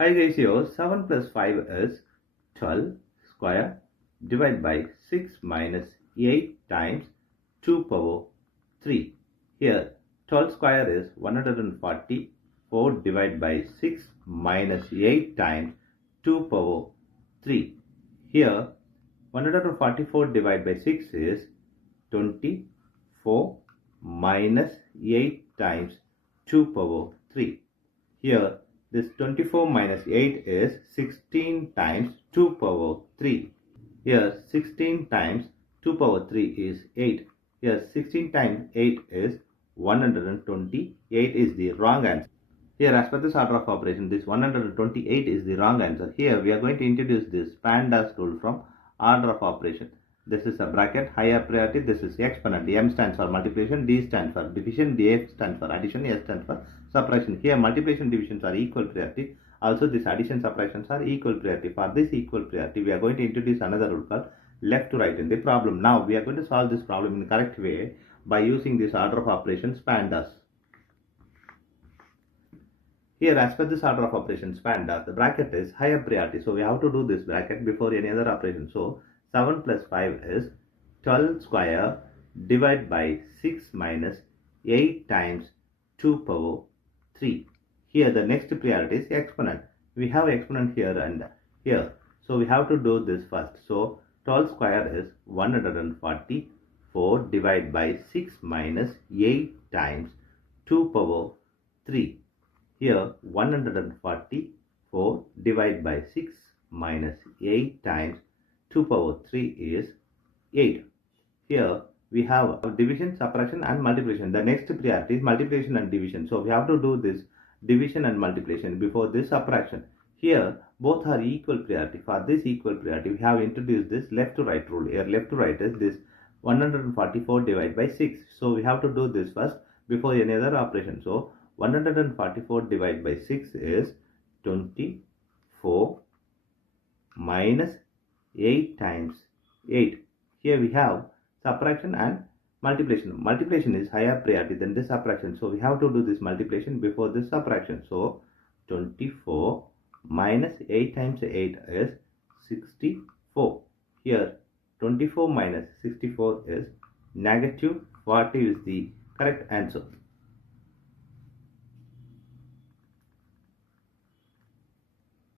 Hi guys, here 7 plus 5 is 12 square divided by 6 minus 8 times 2 power 3. Here 12 square is 144 divided by 6 minus 8 times 2 power 3. Here 144 divided by 6 is 24 minus 8 times 2 power 3. Here this 24 minus 8 is 16 times 2 power 3. Here 16 times 2 power 3 is 8. Here 16 times 8 is 128 is the wrong answer. Here as per this order of operation, this 128 is the wrong answer. Here we are going to introduce this PEMDAS rule from order of operation. This is a bracket, higher priority, this is exponent. M stands for multiplication, D stands for division, D stands for addition, S stands for subtraction. Here multiplication divisions are equal priority. Also this addition subtractions are equal priority. For this equal priority, we are going to introduce another rule called left to right in the problem. Now we are going to solve this problem in the correct way by using this order of operations PEMDAS. Here as per this order of operations PEMDAS, the bracket is higher priority. So we have to do this bracket before any other operation. So 7 plus 5 is 12 square divided by 6 minus 8 times 2 power 3. Here the next priority is exponent. We have exponent here and here. So we have to do this first. So 12 square is 144 divided by 6 minus 8 times 2 power 3. Here 144 divided by 6 minus 8 times 2 power 3 is 8. Here we have division, subtraction and multiplication. The next priority is multiplication and division. So we have to do this division and multiplication before this subtraction. Here both are equal priority. For this equal priority, we have introduced this left to right rule. Here left to right is this 144 divided by 6. So we have to do this first before any other operation. So 144 divided by 6 is 24 minus 8 times 8. Here we have subtraction and multiplication. Multiplication is higher priority than this subtraction. So we have to do this multiplication before this subtraction. So 24 minus 8 times 8 is 64. Here 24 minus 64 is negative 40 is the correct answer.